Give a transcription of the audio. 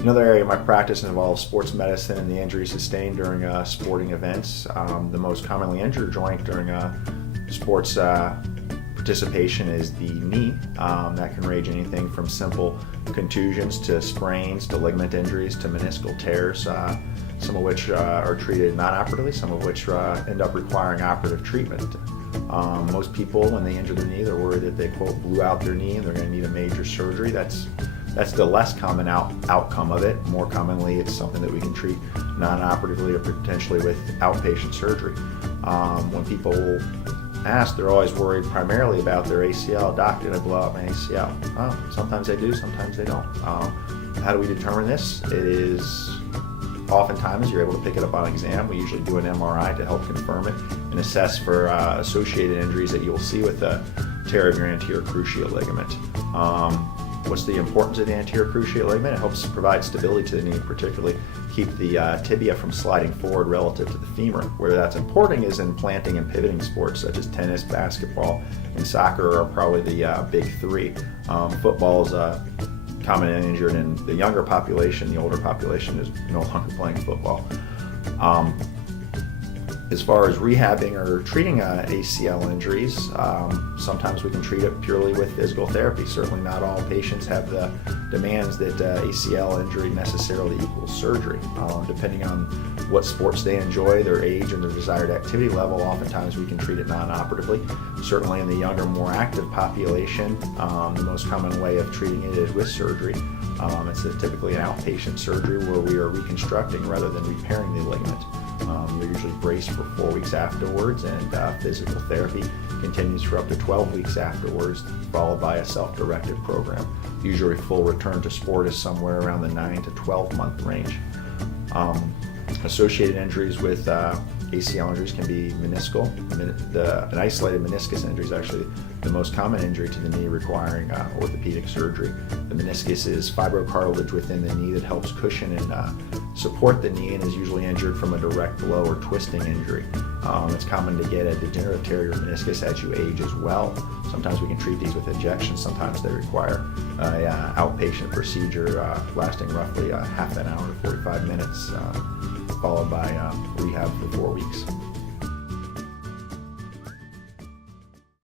Another area of my practice involves sports medicine and the injuries sustained during sporting events. The most commonly injured joint during sports participation is the knee. That can range anything from simple contusions to sprains to ligament injuries to meniscal tears, some of which are treated non-operatively, some of which end up requiring operative treatment. Most people, when they injure their knee, they're worried that they, quote, blew out their knee and they're going to need a major surgery. That's the less common outcome of it. More commonly, it's something that we can treat non-operatively or potentially with outpatient surgery. When people ask, they're always worried primarily about their ACL. Doc, did I blow out my ACL? Sometimes they do, sometimes they don't. How do we determine this? It is oftentimes you're able to pick it up on exam. We usually do an MRI to help confirm it and assess for associated injuries that you'll see with the tear of your anterior cruciate ligament. What's the importance of the anterior cruciate ligament? It helps provide stability to the knee, particularly keep the tibia from sliding forward relative to the femur. Where that's important is in planting and pivoting sports such as tennis, basketball, and soccer are probably the big three. Football is common and injured in the younger population. The older population is no longer playing football. As far as rehabbing or treating ACL injuries, sometimes we can treat it purely with physical therapy. Certainly not all patients have the demands that ACL injury necessarily equals surgery. Depending on what sports they enjoy, their age, and their desired activity level, oftentimes we can treat it non-operatively. Certainly in the younger, more active population, the most common way of treating it is with surgery. It's typically an outpatient surgery where we are reconstructing rather than repairing the ligament. You're usually braced for 4 weeks afterwards, and physical therapy continues for up to 12 weeks afterwards, followed by a self-directed program. Usually full return to sport is somewhere around the 9 to 12 month range. Associated injuries with ACL injuries can be meniscal. An isolated meniscus injury is actually the most common injury to the knee requiring orthopedic surgery. The meniscus is fibrocartilage within the knee that helps cushion and support the knee and is usually injured from a direct blow or twisting injury. It's common to get a degenerative tear of your meniscus as you age as well. Sometimes we can treat these with injections. Sometimes they require an outpatient procedure lasting roughly half an hour to 45 minutes, followed by rehab for 4 weeks.